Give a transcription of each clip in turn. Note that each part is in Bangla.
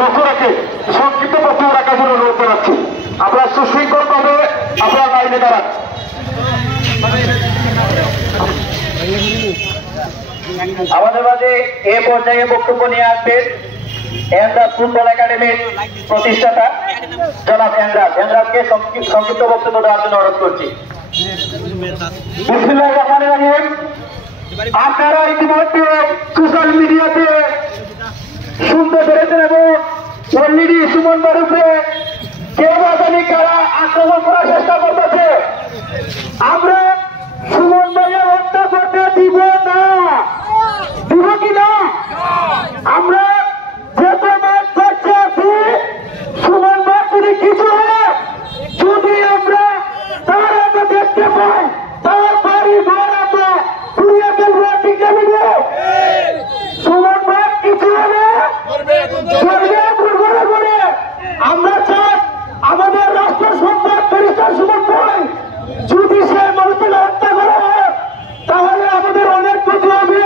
লক্ষ্য রাখে সংক্ষিপ্ত বক্তব্য রাখার জন্য অনুরোধ জানাচ্ছি। আপনারা সুশৃঙ্খলভাবে আপনারা লাইনে দাঁড়ান। আমাদের মাঝে এ পর্যায়ে বক্তব্য নিয়ে আসবেন এন্ড্রাজ ফুটবল একাডেমির প্রতিষ্ঠাতা জনাব এন্ড্রাজকে সংক্ষিপ্ত বক্তব্য দেওয়ার জন্য অনুরোধ করছি। বিসমিল্লাহির রহমানির রহিম। আপনারা ইতিমধ্যে সোশ্যাল মিডিয়াতে শুনতে পেরেছেন এবং অলরেডি সুমন বারুকে কে বা জানি কারা আক্রমণ করার চেষ্টা করতেছে। আমরা সুমন ভাইয়ের হত্যা করতে দিব না, দিব কি না? আমরা যে প্রমাণ করছি আছি সুমন ভাই যদি কিছু হয়, যদি আমরা তার আমরা দেখতে পাই, তার বাড়ি ঘর আমরা পুড়িয়ে ফেলবো, ঠিক আছে? সুমন ভাই কিছু হলে আমরা চাই আমাদের রাষ্ট্র সম্পদ ফেরিস্তার সুমন ভাই যদি সে মানুষকে হত্যা করা হয় তাহলে আমাদের অনেক ক্ষতি হবে।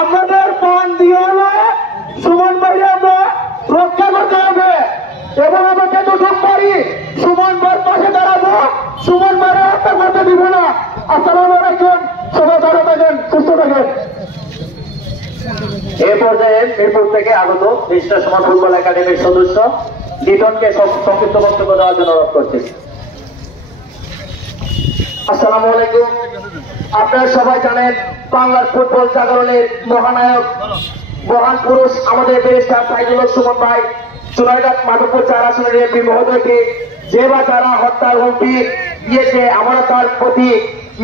আমাদের প্রাণ দিয়ে হলে সুমন ভাই আমরা রক্ষা করতে হবে এবং আমরা যতটুকু পারি সুমন ভাইয়ের পাশে দাঁড়াবো, সুমন ভাইয়ের হত্যা করতে দিব না। আসসালামু আলাইকুম, সবাই ভালো থাকেন, সুস্থ থাকেন। এ পর্যায়ে মিরপুর থেকে আগত রেজিস্টার সমাজ ফুটবল একাডেমির সদস্য লিটনকে সংক্ষিপ্ত বক্তব্য দেওয়ার জন্য অনুরোধ করছি। আসসালামু আলাইকুম। আপনারা সবাই জানেন বাংলার ফুটবল জাগরণের মহানায়ক মহান পুরুষ আমাদের ব্যারিস্টার সাইদুল হক সুমন ভাই চুনারঘাট মাধবপুর 4 আসনের এমপি মহোদয়কে যে বা যারা হত্যার হুমকি দিয়েছে আমরা তার প্রতি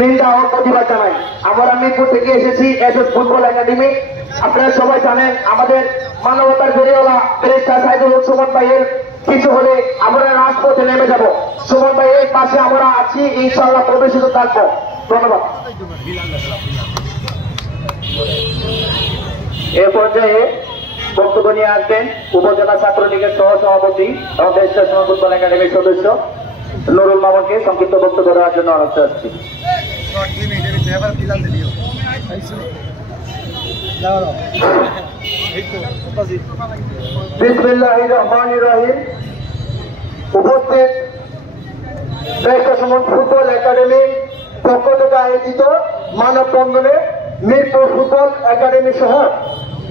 নিন্দা ও প্রতিবাদ জানাই। আমরা মিরপুর থেকে এসেছি এসএস ফুটবল একাডেমি। আপনারা সবাই জানেন আমাদের মানবতার বেরিয়েওয়ালা ব্যারিস্টার সাইদুল হক সুমন ভাইয়ের কিছু হলে আমরা রাজপথে নেমে যাব। সুমন ভাইয়ের পাশে আমরা আছি, ইনশাআল্লাহ প্রবেশিত থাকবো। ধন্যবাদ। এ পর্যায়ে বক্তব্য নিয়ে আসবেন উপজেলা ছাত্রলীগের সহ সভাপতি এবং রেজিস্টার সমাজ ফুটবল একাডেমির সদস্য নুরুল মামুনকে সংক্ষিপ্ত বক্তব্য দেওয়ার জন্য অনুরোধ করছি। বিসমিল্লাহির রহমানির রহিম। উপস্থিত রেজিস্টার সমাজ ফুটবল একাডেমি পক্ষ থেকে আয়োজিত মানববন্ধনে মিরপুর ফুটবল একাডেমি সহ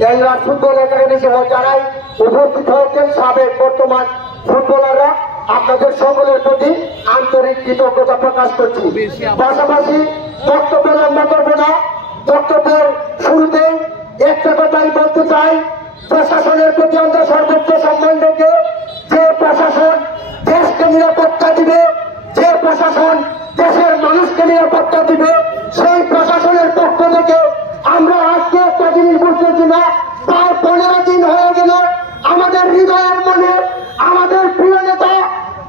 এলরাজ ফুটবল একাডেমি সহ যারাই উপস্থিত হয়েছেন সাবেক বর্তমান ফুটবলাররা, আপনাদের সকলের প্রতি আন্তরিক কৃতজ্ঞতা প্রকাশ করছি। পাশাপাশি বক্তব্য লম্বা করবো না, বক্তব্যের শুরুতে একটা কথাই বলতে চাই, প্রশাসনের প্রতি আমরা সর্বোচ্চ সম্মান রেখে যে প্রশাসন দেশকে নিরাপত্তা দিবে, যে প্রশাসন দেশের মানুষকে নিরাপত্তা দিবে, সেই প্রশাসনের পক্ষ থেকে আমরা আজকে একটা জিনিস বুঝতেছি না, প্রায় 15 দিন হয়ে গেল আমাদের হৃদয়ের মনে আমাদের প্রিয় নেতা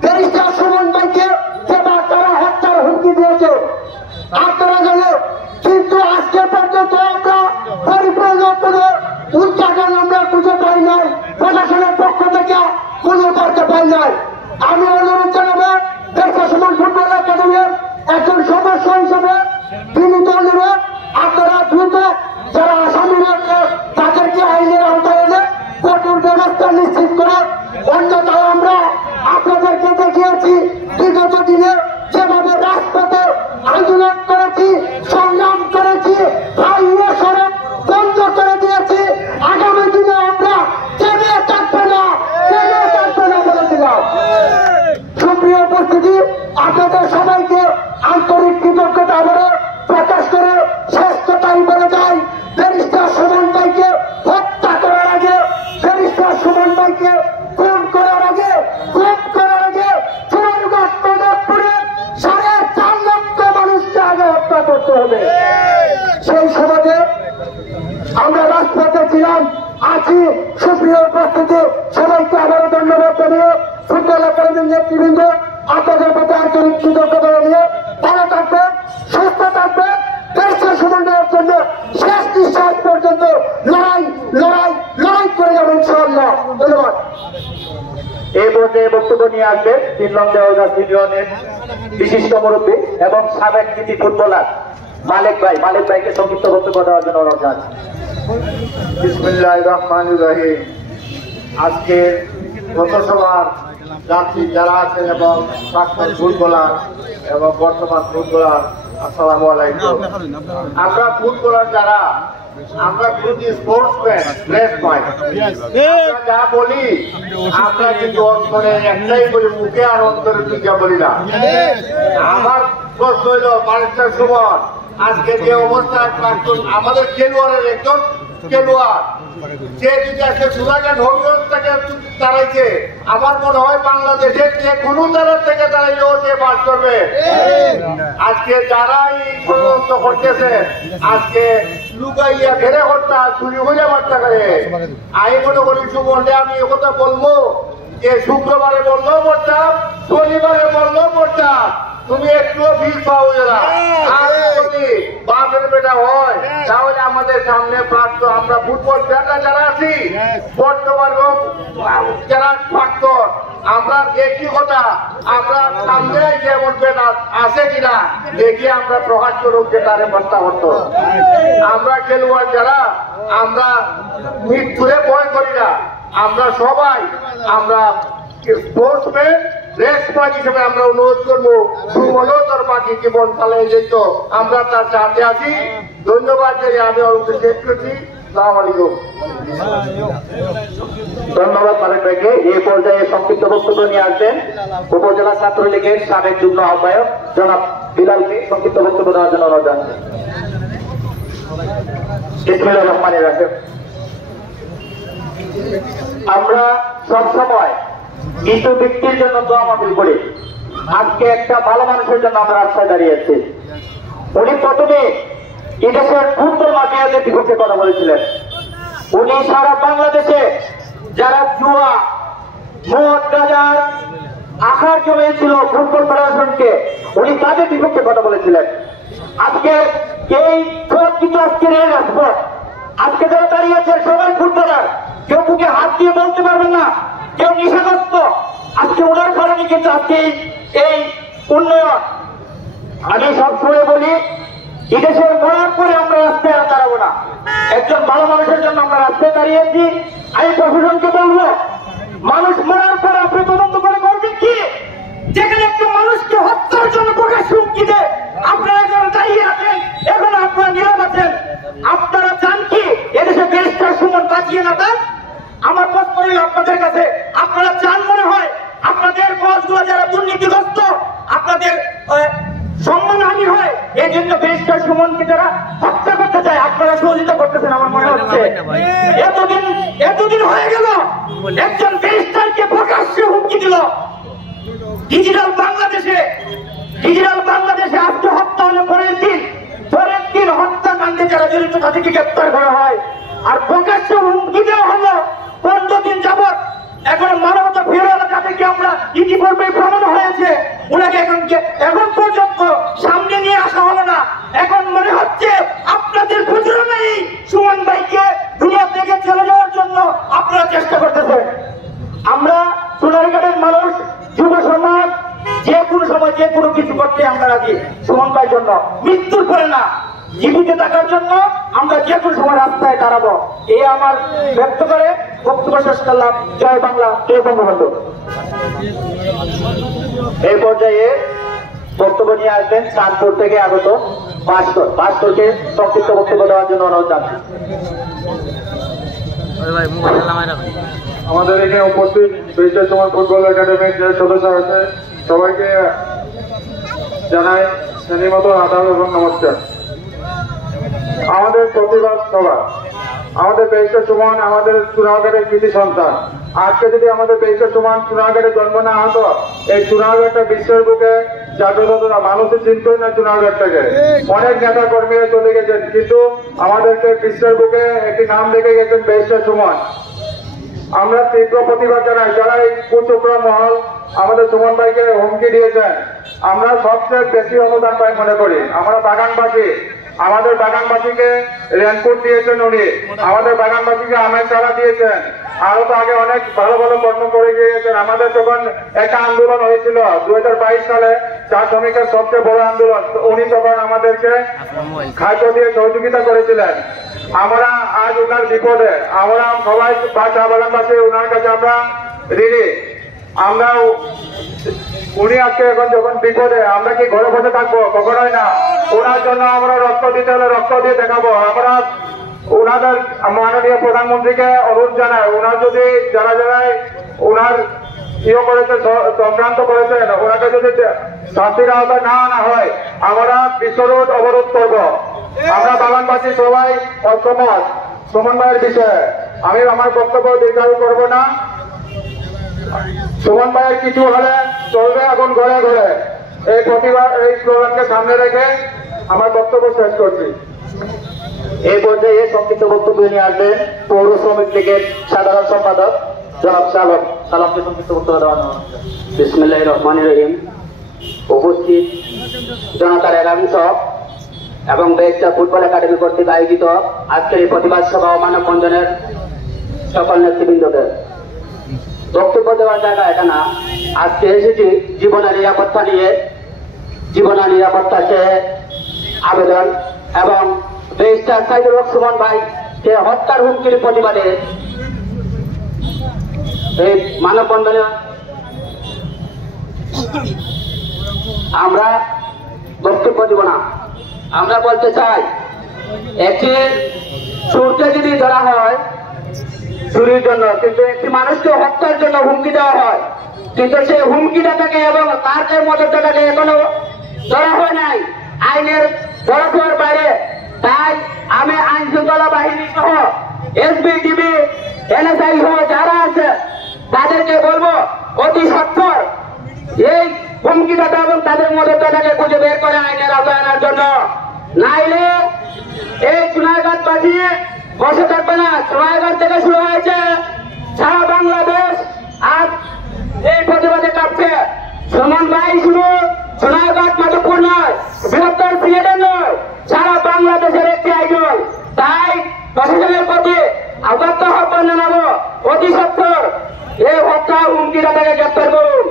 ব্যারিস্টার সুমন ভাইকে সেবা তারা হত্যার হুমকি দিয়েছে, আপনারা জানেন। কিন্তু আজকে পর্যন্ত আমরা পরিপূর্ণ কোনো উদ্ঘাটন আমরা খুঁজে পাই নাই, প্রশাসনের পক্ষ থেকে কোনো বার্তা পাই নাই। আমি অনুরোধ জানাবো ব্যারিস্টার সুমন ফুটবল একাডেমির একজন সদস্য হিসেবে বিনীত অনুরোধ, আপনারা দ্রুত যারা আসামি রয়েছে তাদেরকে আইনের আওতায় এনে কঠোর ব্যবস্থা নিশ্চিত করে, অন্যথায় আমরা আপনাদেরকে দেখিয়েছি বিগত দিনে যেভাবে রাজপথে আন্দোলন করেছি, সংগ্রাম করেছি, হাইওয়ে সড়ক বন্ধ করে দিয়েছি, আগামী দিনে আমরা থেমে থাকবো না, থেমে থাকবো না বলে দিলাম। সুপ্রিয় উপস্থিতি, আপনাদের সবাইকে আন্তরিক কৃতজ্ঞতা আবারও প্রকাশ করে শেষ কথাই বলে যাই, ব্যারিস্টার সুমন ভাইকে হত্যা করার আগে, ব্যারিস্টার সুমন ভাইকে খুন করার আগে, চুনারঘাট মাধবপুরের 4.5 লক্ষ মানুষকে আগে হত্যা করতে হবে। সেই সমাজে আমরা রাজপথে ছিলাম, আছি। সুপ্রিয় উপস্থিতি, সবাইকে আবারও ধন্যবাদ জানিয়ে ফুটবল একাডেমির নেতৃবৃন্দ আপনাদের প্রতি আন্তরিক কৃতজ্ঞতা জানিয়ে ভালো থাকবেন, সুস্থ থাকবেন, ব্যারিস্টার সুমন ভাইয়ের জন্য শেষ নিঃশ্বাস পর্যন্ত লড়াই করে যাবেন ইনশাআল্লাহ। ধন্যবাদ। এই পর্যায়ে বক্তব্য নিয়ে আসবেন 3 নং দেওয়াল ইউনিয়নের বিশিষ্ট মুরব্বী এবং সাবেক কৃতি ফুটবলার মালিক ভাইকে সংক্ষিপ্ত বক্তব্য দেওয়ার জন্য অনুরোধ জানাচ্ছি। বিসমিল্লাহির রহমানির রহিম। আজকে লোকসভার যাত্রী যারা আছেন এবং প্রাক্তন ফুটবলার এবং বর্তমান ফুটবলার, আসসালামু আলাইকুম। আমরা ফুটবলার যারা, আমরা খুবই স্পোর্টসম্যান, প্লেস পয়েন্ট যা বলি আমরা কিন্তু অন্তরে একটাই বলি, মুখে আর অন্তরে দুইটা বলি না। আমার প্রশ্ন হইল মানুষটার সুমন আজকে যে অবস্থা, আমাদের খেলোয়াড়ের একজন খেলোয়াড় যে যদি আজকে সুরাগান হবিগঞ্জটাকে দাঁড়াইছে, আমার মনে হয় বাংলাদেশের যে কোনো জায়গার থেকে দাঁড়াইলেও সে পাস করবে। আজকে যারাই তদন্ত করতেছে, আজকে লুকাইয়া ঘেরে হত্যা, চুরি হইয়া বার্তা করে, আমি মনে করি সুমনে আমি কথা বলবো যে শুক্রবারে বললেও পড়তাম, শনিবারে বললেও পড়তাম, তুমি একটুও ফিল পাও না। আর যদি বাপের বেটা হয় তাহলে আমাদের সামনে প্রাপ্ত আমরা ফুটবল খেলা যারা আছি বর্তমান যারা প্রাক্তন, আমরা দেখি কথা আমরা সামনে যেমন বেটা আছে কিনা দেখি আমরা প্রকাশ করুক যে তারে বস্তা হতো। আমরা খেলোয়াড় যারা আমরা মৃত্যুরে ভয় করি না, আমরা সবাই আমরা স্পোর্টসম্যান রেসপন্স হিসেবে আমরা অনুরোধ করবো সুমনও তোর বাকি জীবন চালিয়ে যেত, আমরা তার সাথে আছি। ধন্যবাদ জানিয়ে আমি অনুরোধ শেষ করছি। আসসালামু আলাইকুম। ধন্যবাদ মালিক ভাইকে। এই পর্যায়ে সংক্ষিপ্ত বক্তব্য নিয়ে আসবেন উপজেলা ছাত্রলীগের সাবেক যুগ্ম আহ্বায়ক জনাব বিলালকে সংক্ষিপ্ত বক্তব্য দেওয়ার জন্য অনুরোধ জানাচ্ছি। বিসমিল্লাহির রহমানির রহিম। আমরা সবসময় কিছু ব্যক্তির জন্য দোয়া মাহফিল করি, আজকে একটা ভালো মানুষের জন্য আমরা রাস্তায় দাঁড়িয়েছি। উনি প্রথমে এদেশের ফুটবল মাফিয়াদের বিপক্ষে কথা বলেছিলেন। উনি সারা বাংলাদেশে যারা জুয়া, মদ, গাঁজার আখার জমিয়েছিল ফুটবল ফেডারেশনকে, উনি তাদের বিপক্ষে কথা বলেছিলেন। আজকে এই কিন্তু আজকের এই রাজপথ, আজকে যারা দাঁড়িয়েছে সবাই ফুটবলার, কেউ বুকে হাত দিয়ে বলতে পারবেন না কেউ নিশাগ্রস্ত। আজকে ওনার কারণে কিন্তু আজকে এই উন্নয়ন। আমি সবসময় বলি এদেশের মরার পরে আমরা রাস্তায় দাঁড়াবো না, একজন ভালো মানুষের জন্য আমরা রাস্তায় দাঁড়িয়েছি। আমি প্রশাসনকে বলবো মানুষ মরার পরে আপনি তদন্ত করে করবেন কি? যেখানে একটা মানুষকে হত্যার জন্য প্রকাশ হুমকি দেয়, আপনারা এখন দাঁড়িয়ে আছেন, এখন আপনারা নীরব আছেন। আপনারা চান কি এদেশে ব্যারিস্টার সুমন বাঁচিয়ে না দেন? আমার প্রশ্ন রইল আপনাদের কাছে, আপনারা চান মনে হয় আপনাদের বসগুলো যারা দুর্নীতিগ্রস্ত, আপনাদের সম্মানহানি হয়, এই জন্য ব্যারিস্টার সুমনকে যারা হত্যা করতে চায় আপনারা সহযোগিতা করতেছেন আমার মনে হচ্ছে। এতদিন হয়ে গেল একজন ব্যারিস্টারকে প্রকাশ্যে হুমকি দিল। ডিজিটাল বাংলাদেশে আজকে হত্যা হলে পরের দিন হত্যাকাণ্ডে যারা জড়িত তাদেরকে গ্রেপ্তার করা হয়, আর প্রকাশ্যে হুমকি দেওয়া হলো 15 দিন যাবৎ। এখন মানবতা ফেরোয়ালা তাদেরকে আমরা ইতিপূর্বে প্রমাণ হয়েছে, ওনাকে এখন পর্যন্ত সামনে নিয়ে আসা হলো না। এখন মনে হচ্ছে আপনাদের খুচরো নেই সুমন ভাইকে দুনিয়া থেকে চলে যাওয়ার জন্য আপনারা চেষ্টা করতেছেন। আমরা সোনারঘাটের মানুষ, যুব সমাজ যে কোনো সময় যে কোনো কিছু করতে আমরা রাজি। সুমন ভাইয়ের জন্য মৃত্যুর পরে না, জীবিত থাকার জন্য আমরা যে কোনো সময় রাস্তায় দাঁড়াবো, এই আমার ব্যক্ত করে বক্তব্য শেষ করলাম। জয় বাংলা, জয় বঙ্গবন্ধু। এই পর্যায়ে বক্তব্য নিয়ে আসবেন চাঁদপুর থেকে আগত ভাস্করকে সংক্ষিপ্ত বক্তব্য দেওয়ার জন্য অনুরোধ জানাচ্ছি। আমাদের এখানে উপস্থিত ব্যারিস্টার সুমন ফুটবল একাডেমির যে সদস্য আছে সবাইকে জানাই শ্রেণীমতো আদাব এবং নমস্কার। আমাদের প্রতিবাদ সভা, আমাদের ব্যারিস্টার সুমন আমাদের চুনারঘাটের কৃতি সন্তান। আজকে যদি আমাদের ব্যারিস্টার সুমন চুনারঘাটে জন্ম না হতো, এই চুনারঘাটটা বিশ্বের বুকে জাগ্রত হতো না, মানুষের চিন্তই না চুনারঘাটটাকে। অনেক নেতা কর্মীরা চলে গেছেন, কিন্তু আমাদেরকে বিশ্বের বুকে একটি নাম রেখে গেছেন ব্যারিস্টার সুমন। আমরা তীব্র প্রতিবাদ জানাই যারা এই কুচক্রা মহল আমাদের সুমন ভাইকে হুমকি দিয়েছেন। আমরা সবচেয়ে বেশি অনুদান পাই মনে করি আমরা বাগানবাসী। আমাদের বাগানবাসীকে রেনকোট দিয়েছেন উনি, আমাদের বাগানবাসীকে আমের চারা দিয়েছেন, আরো তো আগে অনেক ভালো ভালো কর্ম করে গিয়েছেন। আমাদের যখন একটা আন্দোলন হয়েছিল 2022 সালে, চা শ্রমিকের সবচেয়ে বড় আন্দোলন, উনি তখন আমাদেরকে খাদ্য দিয়ে সহযোগিতা করেছিলেন। আমরা আজ ওনার বিপদে আমরা সবাই বা চা বাগানবাসী ওনার কাছে আমরা ঋণী। আমরা উনি আজকে এখন যখন বিপদে আমরা কি ঘরে বসে থাকবো? কখনোই না। ওনার জন্য আমরা রক্ত দিতে হলে রক্ত দিয়ে দেখাবো। আমরা ওনাদের মাননীয় প্রধানমন্ত্রীকে অনুরোধ জানাই, ওনার যদি যারা যারা ওনার করেছে চক্রান্ত করেছেন ওনাকে যদি শাস্তির আওতায় না আনা হয় আমরা বিশ্বরোধ অবরোধ করব। আমরা বাগানবাসী সবাই অসম্মত সমন্বয়ের বিষয়ে। আমি আমার বক্তব্য দীর্ঘায়ু করব না। সুমন ভাইয়ের কিছু হলে চলবে এখন ঘরে ঘরে, এই প্রতিবাদ এই স্লোগানকে সামনে রেখে আমার বক্তব্য শেষ করছি। এই পর্যায়ে সংক্ষিপ্ত বক্তব্য নিয়ে আসবেন পৌর শ্রমিক লীগের সাধারণ সম্পাদক জনাব সালামকে সংক্ষিপ্ত বক্তব্য দেওয়া হবে। বিসমিল্লাহির রহমানির রহিম। উপস্থিত জনতার একাংশ এবং বেস্টা ফুটবল একাডেমি কর্তৃক আয়োজিত আজকের এই প্রতিবাদ সভা ও মানববন্ধনের সকল নেতৃবৃন্দকে বক্তব্য দেওয়ার জায়গা এটা না। আজকে এসেছি জীবনের নিরাপত্তা নিয়ে, জীবনের নিরাপত্তা চেয়ে আবেদন এবং বেস্টার সাইদুল হক সুমন ভাইকে হত্যার হুমকির প্রতিবাদে এই মানববন্ধনে আমরা বক্তব্য দিব না। আমরা বলতে চাই, একটি চোরকে যদি ধরা হয় চুরির জন্য, কিন্তু একটি মানুষকে হত্যার জন্য হুমকি দেওয়া হয়, কিন্তু সেই হুমকিটাকে এবং তার যে মদতটাকে এখনো ধরা হয় নাই, আইনের বরফের বাইরে। তাই আমি আইন শৃঙ্খলা বাহিনী সহ এসবিটিভি এনএসআই সহ যারা আছে তাদেরকে বলবো অতি সত্বর এই হুমকিদাতা এবং তাদের মদতটাকে খুঁজে বের করে আইনের আওতায় আনার জন্য। নাইলে এই চুনারঘাটবাসী বসে থাকবে না। চুনারঘাট থেকে শুরু হয়েছে, সারা বাংলাদেশ আজ এই প্রতিবাদে কাঁপছে। সুমন ভাই শুধু চুনারঘাট মাধবপুর নয়, বৃহত্তর সিলেটের নয়, সারা বাংলাদেশের একটি আইডল। তাই প্রশাসনের প্রতি আহ্বান আহ্বান জানাবো অতি সত্বর এই হত্যা হুমকিদাতাকে গ্রেপ্তার করুন।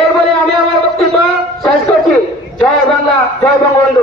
এই বলে আমি আমার বক্তব্য শেষ করছি। জয় বাংলা, জয় বঙ্গবন্ধু।